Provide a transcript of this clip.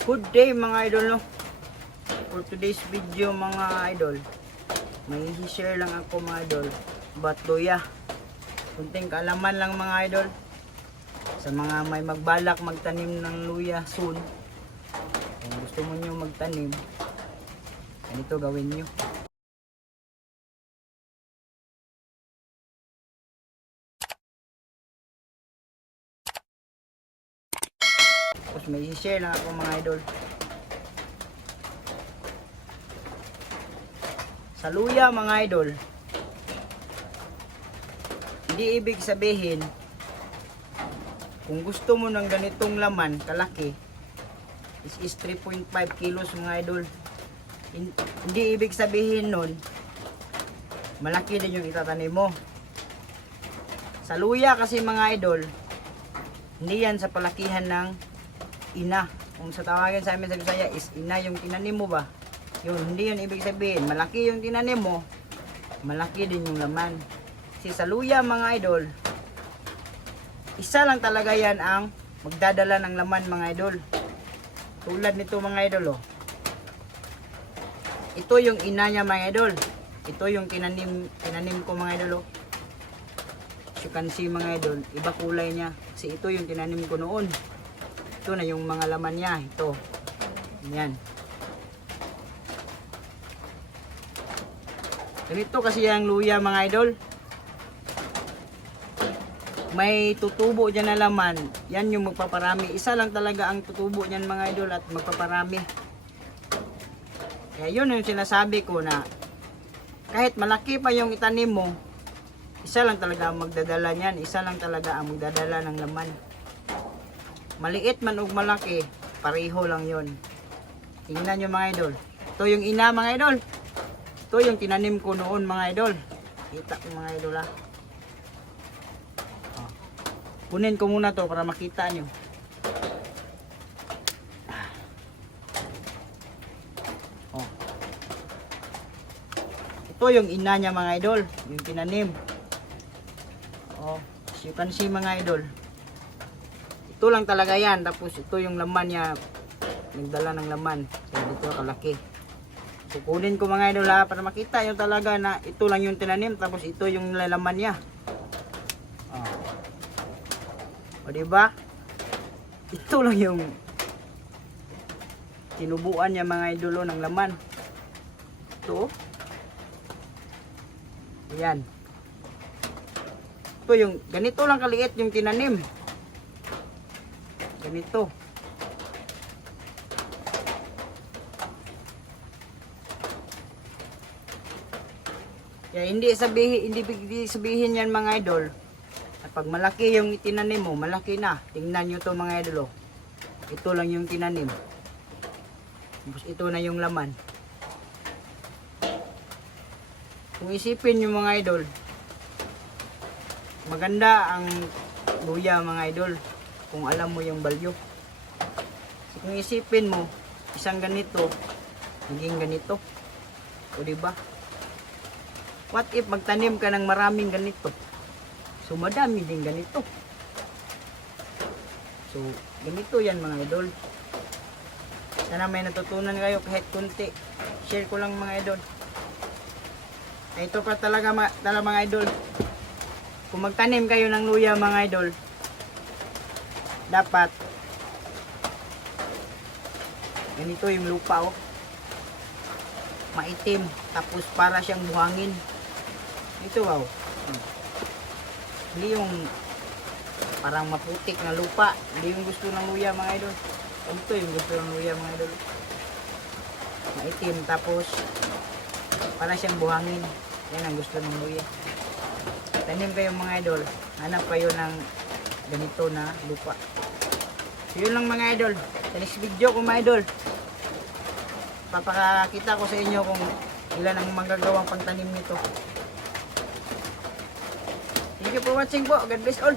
Good day mga idol, no? For today's video mga idol, may share lang ako mga idol about luya. Kunting kaalaman lang mga idol sa mga may magbalak magtanim ng luya soon. Kung gusto mo nyo magtanim, ganito gawin nyo. Tapos may share lang ako mga idol. Sa luya mga idol, hindi ibig sabihin kung gusto mo ng ganitong laman kalaki is 3.5 kilos mga idol. Hindi ibig sabihin nun malaki din yung itatanim mo. Sa luya kasi mga idol, hindi yan sa palakihan ng ina. Kung sa tawagan sa amin sa Bisaya is ina yung tinanim mo ba, yun, hindi yun ibig sabihin malaki yung tinanim mo, malaki din yung laman. Kasi sa luya mga idol, isa lang talaga yan ang magdadala ng laman mga idol. Tulad nito mga idol, oh. Ito yung ina niya mga idol. Ito yung tinanim ko mga idol, oh. As you can see mga idol, iba kulay niya kasi ito yung tinanim ko noon. Ito na yung mga laman niya. Ito. Yan. Ganito kasi yung luya mga idol. May tutubo dyan na laman. Yan yung magpaparami. Isa lang talaga ang tutubo dyan mga idol at magpaparami. Kaya yun yung sinasabi ko na kahit malaki pa yung itanim mo, isa lang talaga ang magdadala niyan. Isa lang talaga ang magdadala ng laman. Maliit man o malaki, pareho lang yon. Tingnan nyo mga idol. Ito yung ina mga idol. Ito yung tinanim ko noon mga idol. Kita ko mga idol ha. Oh. Kunin ko muna to para makita nyo. Oh. Ito yung ina niya mga idol. Yung tinanim. Oh. As you can see mga idol. Ito lang talaga yan. Tapos ito yung laman niya. Nagdala ng laman. Kaya dito kalaki. Kukunin ko mga idol ha, para makita yung talaga na ito lang yung tinanim. Tapos ito yung laman niya. O diba? Ito lang yung tinubuan niya mga idolo ng laman. Ito. Ayan. Ito yung ganito lang kaliit yung tinanim. Ganito. Kaya hindi sabihin yan mga idol. At pag malaki yung tinanim mo, malaki na. Tingnan nyo to mga idol. Oh. Ito lang yung tinanim. Tapos ito na yung laman. Kung isipin nyo mga idol, maganda ang luya mga idol. Kung alam mo yung value. So, kung isipin mo, isang ganito, maging ganito. O diba? What if magtanim ka ng maraming ganito? So, madami din ganito. So, ganito yan mga idol. Sana may natutunan kayo kahit kunti. Share ko lang mga idol. Ay, ito pa talaga mga idol. Kung magtanim kayo ng luya mga idol, dapat ganito yung lupa, oh. Maitim, tapos para siyang buhangin. Ito, wow. Hindi yung parang maputik na lupa. Hindi yung gusto ng luya mga idol. Ito yung gusto ng luya mga idol. Maitim, tapos para siyang buhangin. Yan ang gusto ng luya. Tanim kayo mga idol, hanap kayo ng ganito na lupa. So yun lang mga idol. Sa next video ko mga idol, papakita ko sa inyo kung ilan ang magagawang pangtanim nito. Thank you for watching po. God bless all.